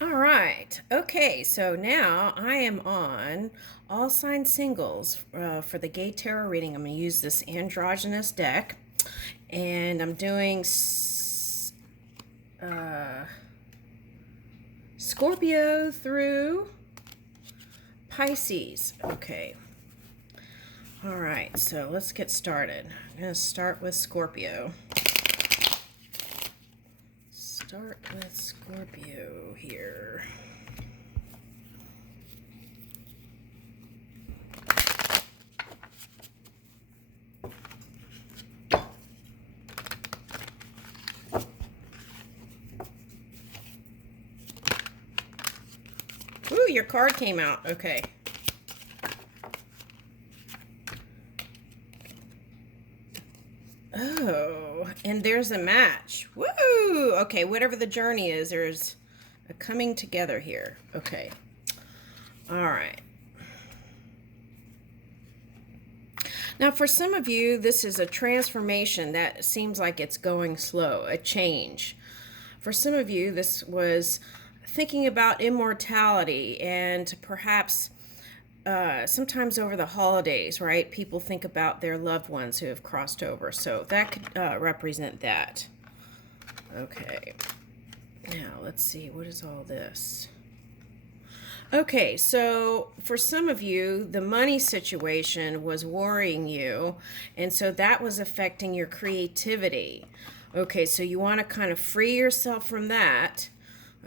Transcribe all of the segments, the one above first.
All right. Okay, so now I am on all sign singles for the gay tarot reading. I'm going to use this androgynous deck, and I'm doing Scorpio through Pisces. Okay. All right, so let's get started. I'm going to start with Scorpio. Start with Scorpio here. Ooh, your card came out. Okay. Oh, and there's a match. Woo! Okay, whatever the journey is, there's a coming together here. Okay. All right. Now, for some of you, this is a transformation that seems like it's going slow, a change. For some of you, this was thinking about immortality and perhaps sometimes over the holidays, right? People think about their loved ones who have crossed over. So that could represent that. Okay. Now, let's see. What is all this? Okay, so for some of you, the money situation was worrying you, and so that was affecting your creativity. Okay, so you want to kind of free yourself from that.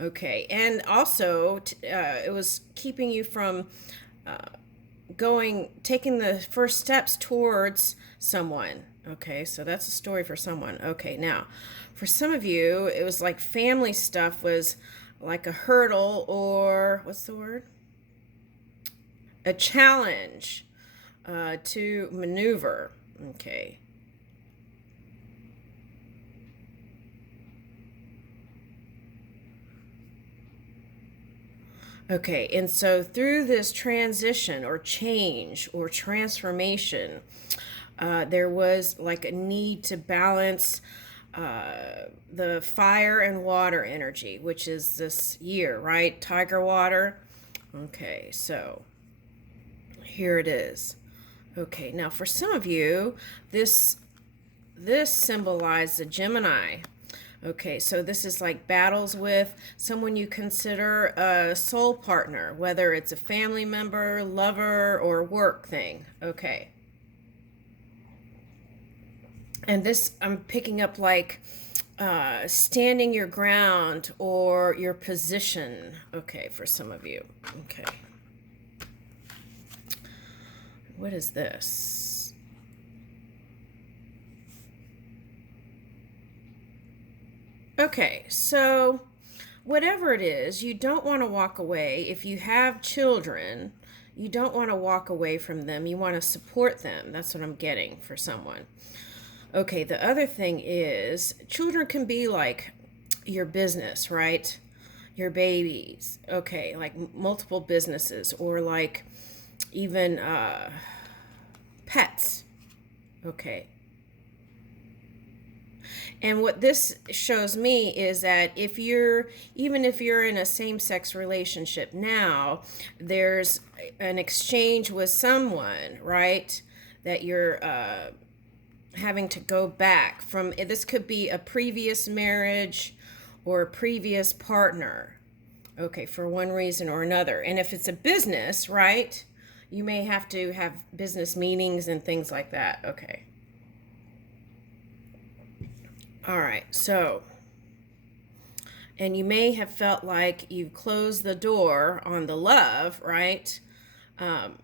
Okay, and also it was keeping you from taking the first steps towards someone. Okay, so that's a story for someone. Okay, now for some of you, it was like family stuff was like a hurdle, or what's the word? A challenge to maneuver. Okay. Okay, and so through this transition or change or transformation, there was like a need to balance the fire and water energy, which is this year, right? Tiger water. Okay, so here it is. Okay, now for some of you, this symbolizes a Gemini. Okay, so this is like battles with someone you consider a soul partner, whether it's a family member, lover, or work thing. Okay. And this, I'm picking up like standing your ground or your position. Okay, for some of you. Okay. What is this? Okay, so whatever it is, you don't want to walk away. If you have children, you don't want to walk away from them. You want to support them. That's what I'm getting for someone. Okay, the other thing is children can be like your business, right? Your babies. Okay, like multiple businesses or like even pets. Okay. And what this shows me is that even if you're in a same sex relationship now, there's an exchange with someone, right? That you're having to go back from. This could be a previous marriage or a previous partner, okay, for one reason or another. And if it's a business, right, you may have to have business meetings and things like that. Okay. All right, so, and you may have felt like you've closed the door on the love, right? Um,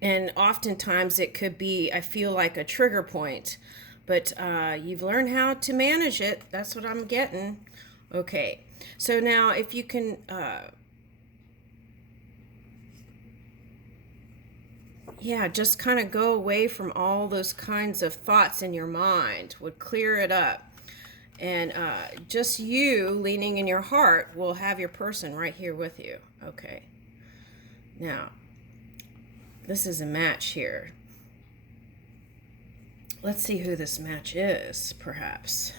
and oftentimes it could be, I feel like a trigger point, but you've learned how to manage it. That's what I'm getting. Okay, so now if you can yeah, just kind of go away from all those kinds of thoughts in your mind, would clear it up. And just you leaning in your heart will have your person right here with you. Okay. Now, this is a match here. Let's see who this match is, perhaps.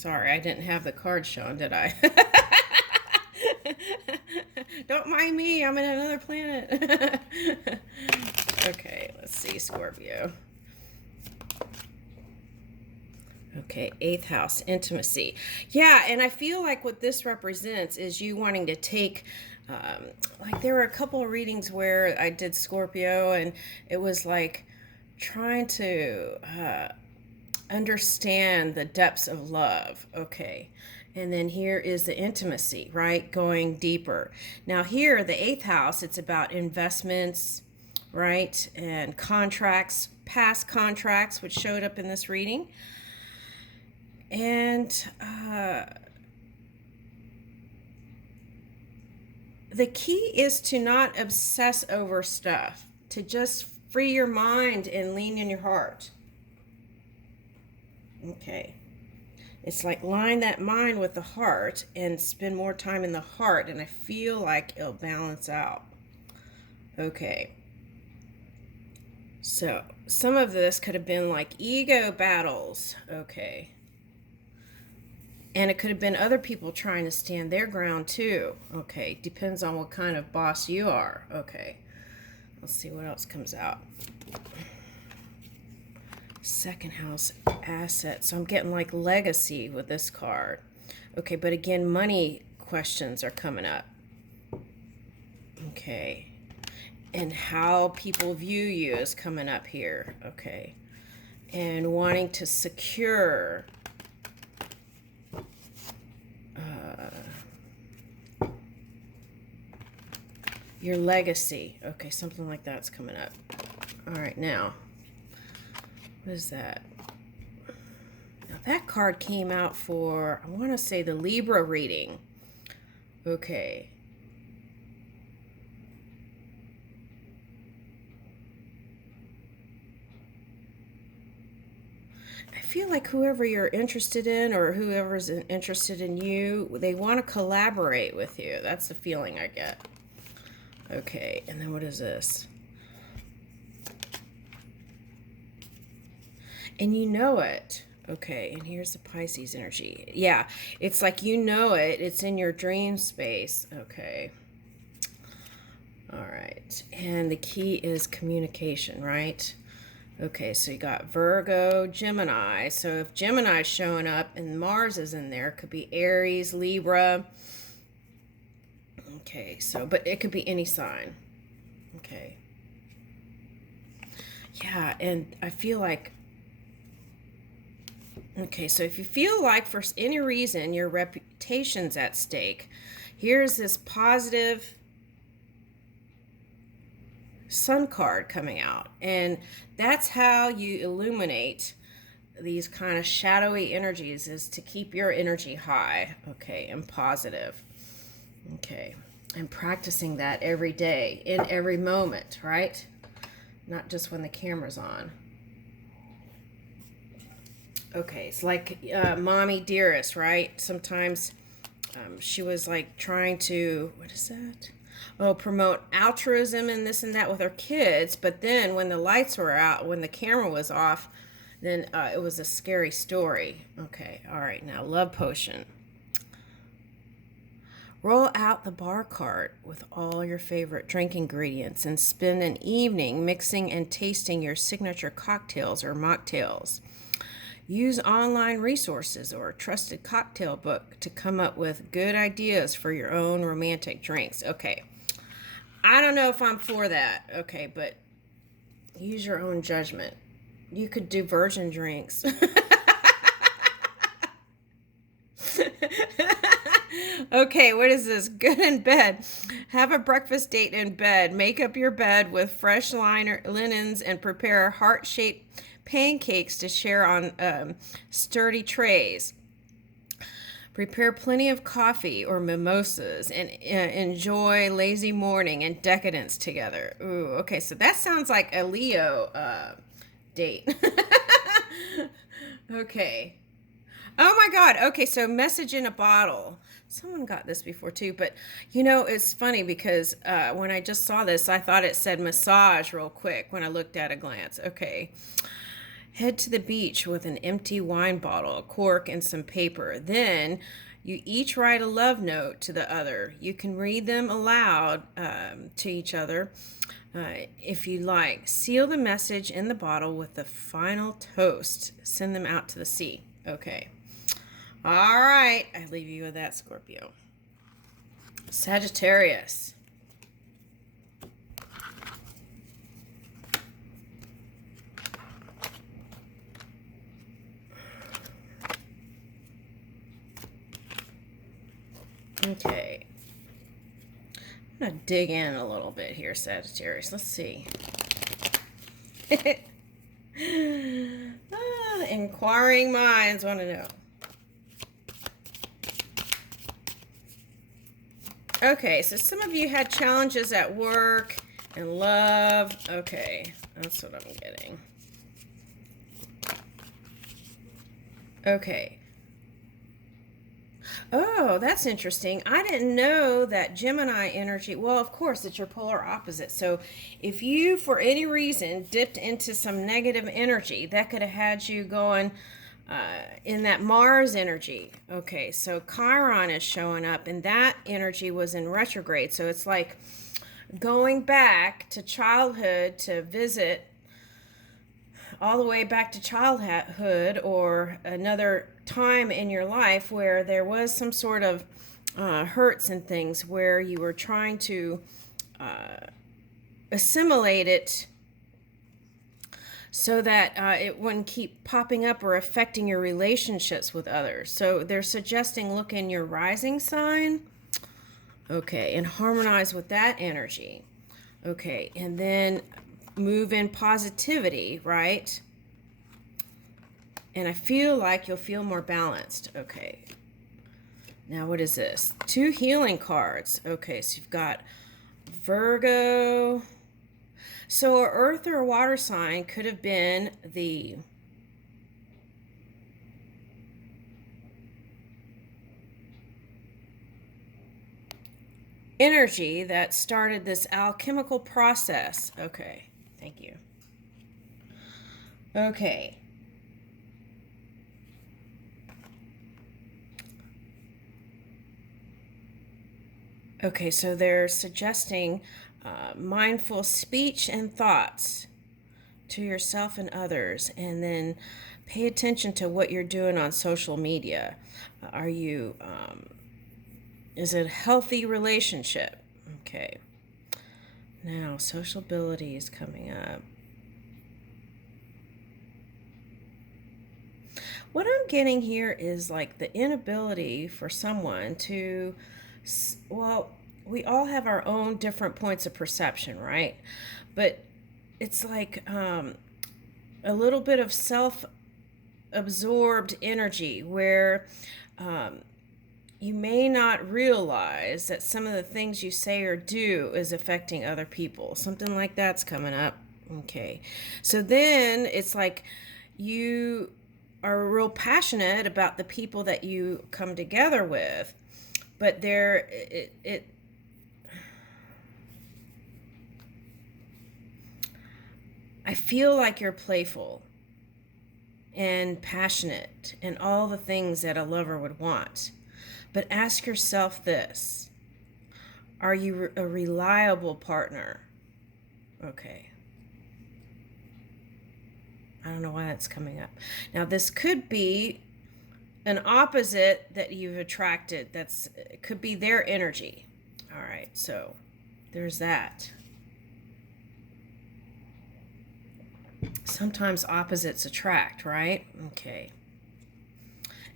Sorry, I didn't have the card shown, did I? Don't mind me, I'm in another planet. Okay, let's see, Scorpio. Okay, 8th house, intimacy. Yeah, and I feel like what this represents is you wanting to take, like there were a couple of readings where I did Scorpio, and it was like trying to understand the depths of love. Okay. And then here is the intimacy, right? Going deeper. Now here, the 8th house, it's about investments, right? And contracts, past contracts, which showed up in this reading. And the key is to not obsess over stuff, to just free your mind and lean in your heart. Okay. It's like line that mind with the heart and spend more time in the heart, and I feel like it'll balance out. Okay. So some of this could have been like ego battles. Okay. And it could have been other people trying to stand their ground too. Okay. Depends on what kind of boss you are. Okay. Let's see what else comes out. 2nd house, assets. So I'm getting like legacy with this card. Okay, but again, money questions are coming up. Okay. And how people view you is coming up here. Okay. And wanting to secure your legacy. Okay, something like that's coming up. All right, now. What is that? Now that card came out for, I want to say, the Libra reading. Okay. I feel like whoever you're interested in or whoever's interested in you, they want to collaborate with you. That's the feeling I get. Okay, and then what is this? And you know it. Okay, and here's the Pisces energy. Yeah, it's like you know it. It's in your dream space. Okay. All right. And the key is communication, right? Okay, so you got Virgo, Gemini. So if Gemini's showing up and Mars is in there, it could be Aries, Libra. Okay, so, but it could be any sign. Okay. Yeah, and I feel like, okay, so if you feel like for any reason your reputation's at stake, here's this positive Sun card coming out. And that's how you illuminate these kind of shadowy energies, is to keep your energy high, okay, and positive. Okay, and practicing that every day, in every moment, right? Not just when the camera's on. Okay, it's like Mommy Dearest, right? Sometimes she was like trying to, what is that? Oh, promote altruism and this and that with her kids. But then when the lights were out, when the camera was off, then it was a scary story. Okay, all right, now love potion. Roll out the bar cart with all your favorite drink ingredients and spend an evening mixing and tasting your signature cocktails or mocktails. Use online resources or a trusted cocktail book to come up with good ideas for your own romantic drinks. Okay, I don't know if I'm for that. Okay, but use your own judgment. You could do virgin drinks. Okay, what is this? Good in bed. Have a breakfast date in bed. Make up your bed with fresh linens and prepare heart-shaped pancakes to share on sturdy trays. Prepare plenty of coffee or mimosas and enjoy lazy morning and decadence together. Ooh, okay, so that sounds like a Leo date. Okay. Oh my God. Okay, so message in a bottle. Someone got this before too, but you know, it's funny because when I just saw this, I thought it said massage real quick when I looked at a glance. Okay. Head to the beach with an empty wine bottle, a cork, and some paper. Then you each write a love note to the other. You can read them aloud to each other if you like. Seal the message in the bottle with the final toast. Send them out to the sea. Okay. All right. I leave you with that, Scorpio. Sagittarius. Okay. I'm going to dig in a little bit here, Sagittarius. Let's see. Inquiring minds want to know. Okay, so some of you had challenges at work and love. Okay, that's what I'm getting. Okay. Oh, that's interesting. I didn't know that Gemini energy, well, of course, it's your polar opposite. So if you, for any reason, dipped into some negative energy, that could have had you going in that Mars energy. Okay, so Chiron is showing up, and that energy was in retrograde. So it's like going back to childhood to visit all the way back to childhood or another time in your life where there was some sort of hurts and things where you were trying to assimilate it so that it wouldn't keep popping up or affecting your relationships with others. So they're suggesting look in your rising sign, okay, and harmonize with that energy. Okay, and then move in positivity, right? And I feel like you'll feel more balanced. Okay. Now what is this? 2 healing cards. Okay, so you've got Virgo. So an earth or a water sign could have been the energy that started this alchemical process. Okay, thank you. Okay. Okay, so they're suggesting mindful speech and thoughts to yourself and others, and then pay attention to what you're doing on social media. Are you, is it a healthy relationship? Okay. Now, sociability is coming up. What I'm getting here is like the inability for someone to, well, we all have our own different points of perception, right? But it's like a little bit of self-absorbed energy where you may not realize that some of the things you say or do is affecting other people. Something like that's coming up. Okay. So then it's like you are real passionate about the people that you come together with, but I feel like you're playful and passionate and all the things that a lover would want. But ask yourself this: are you a reliable partner? Okay. I don't know why that's coming up. Now, this could be an opposite that you've attracted. It could be their energy. All right, so there's that. Sometimes opposites attract, right? Okay.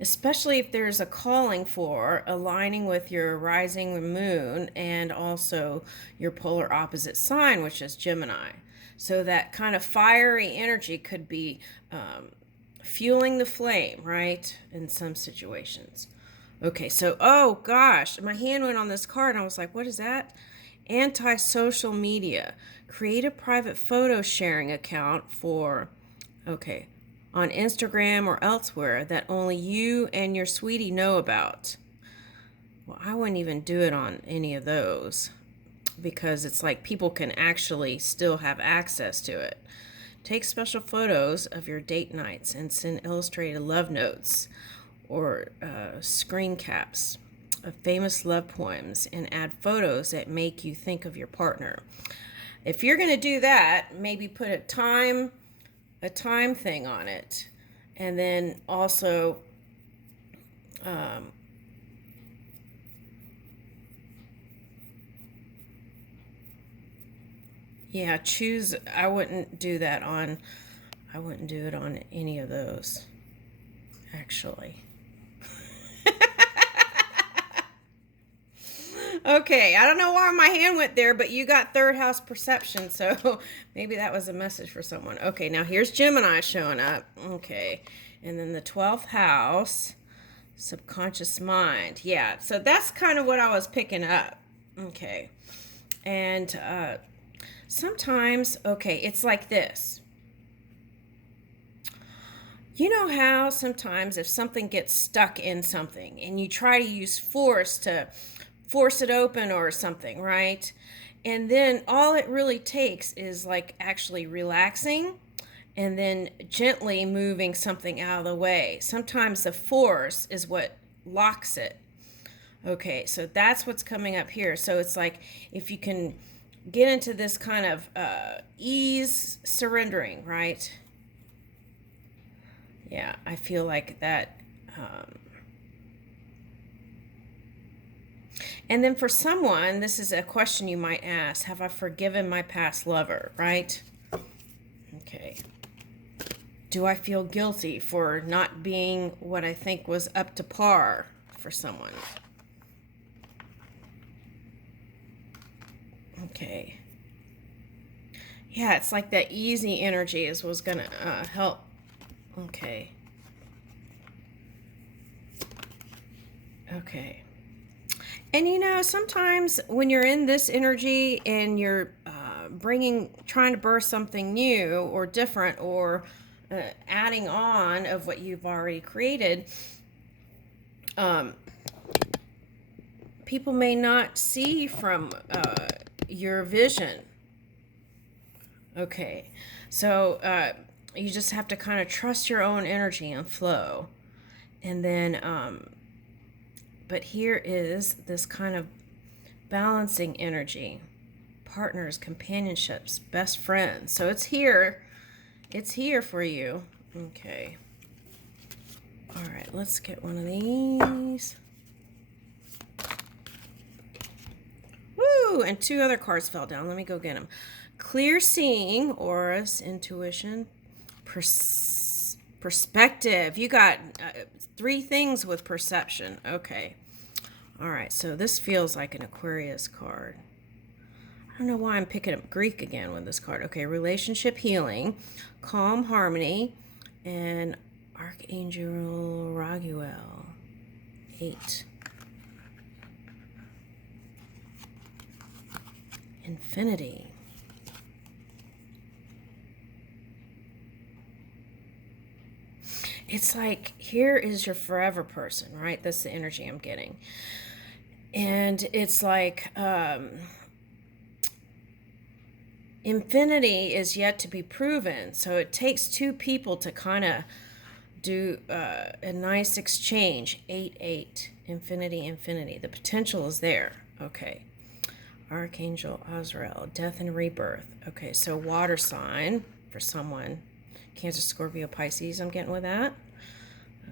Especially if there's a calling for aligning with your rising moon and also your polar opposite sign, which is Gemini. So that kind of fiery energy could be fueling the flame, right? In some situations. Okay, so, oh gosh, my hand went on this card and I was like, what is that? Anti-social media. Create a private photo sharing account for, okay, on Instagram or elsewhere that only you and your sweetie know about. Well, I wouldn't even do it on any of those because it's like people can actually still have access to it. Take special photos of your date nights and send illustrated love notes or screen caps of famous love poems and add photos that make you think of your partner. If you're going to do that, maybe put a time thing on it, and then also yeah, choose. I wouldn't do it on any of those, actually. Okay, I don't know why my hand went there, but you got third house perception, so maybe that was a message for someone. Okay, now here's Gemini showing up. Okay, and then the 12th house, subconscious mind. Yeah, so that's kind of what I was picking up. Okay, and sometimes, okay, it's like this. You know how sometimes if something gets stuck in something and you try to use force to force it open or something, right? And then all it really takes is like actually relaxing and then gently moving something out of the way. Sometimes the force is what locks it. Okay, so that's what's coming up here. So it's like if you can get into this kind of ease, surrendering, right? Yeah, I feel like that. And then for someone, this is a question you might ask: have I forgiven my past lover, right? Okay. Do I feel guilty for not being what I think was up to par for someone? Okay. Yeah, it's like that easy energy was going to help. Okay. Okay. And you know, sometimes when you're in this energy and you're trying to birth something new or different or adding on of what you've already created, people may not see from your vision. Okay, so you just have to kind of trust your own energy and flow. And then, but here is this kind of balancing energy. Partners, companionships, best friends. So it's here. It's here for you. Okay. All right, let's get one of these. Woo! And two other cards fell down. Let me go get them. Clear seeing, auras, intuition, perspective. You got three things with perception. Okay. All right, so this feels like an Aquarius card. I don't know why I'm picking up Greek again with this card. Okay, relationship healing, calm harmony, and Archangel Raguel. 8. Infinity. It's like, here is your forever person, right? That's the energy I'm getting. And it's like, infinity is yet to be proven. So it takes two people to kind of do a nice exchange. 8-8. Infinity. The potential is there. Okay. Archangel Azrael. Death and rebirth. Okay, so water sign for someone. Cancer, Scorpio, Pisces, I'm getting with that.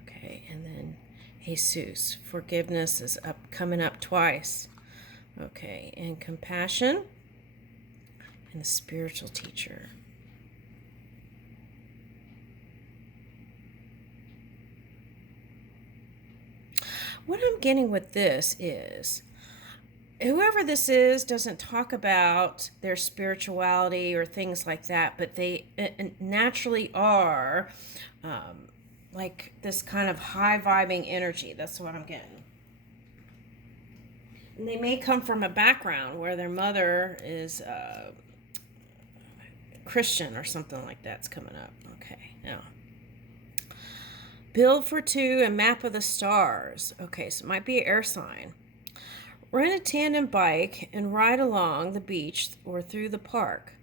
Okay, and then Jesus. Forgiveness is coming up twice. Okay, and compassion. And the spiritual teacher. What I'm getting with this is, whoever this is doesn't talk about their spirituality or things like that, but they naturally are like this kind of high vibing energy. That's what I'm getting. And they may come from a background where their mother is Christian or something like that's coming up. Okay, now. Build for two and map of the stars. Okay, so it might be an air sign. Rent a tandem bike and ride along the beach or through the park.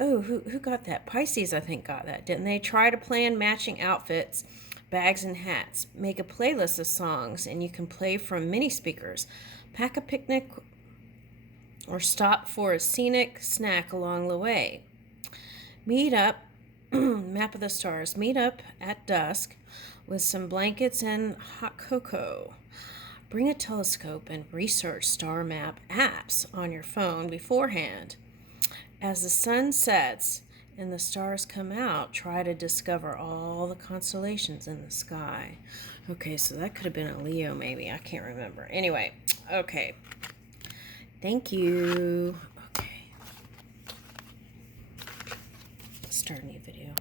Oh, who got that? Pisces, I think, got that, didn't they? Try to plan matching outfits, bags, and hats. Make a playlist of songs, and you can play from mini speakers. Pack a picnic or stop for a scenic snack along the way. Meet up, map of the stars, meet up at dusk with some blankets and hot cocoa. Bring a telescope and research star map apps on your phone beforehand. As the sun sets and the stars come out, try to discover all the constellations in the sky. Okay, so that could have been a Leo, maybe. I can't remember. Anyway, okay. Thank you. Okay. Start a new video.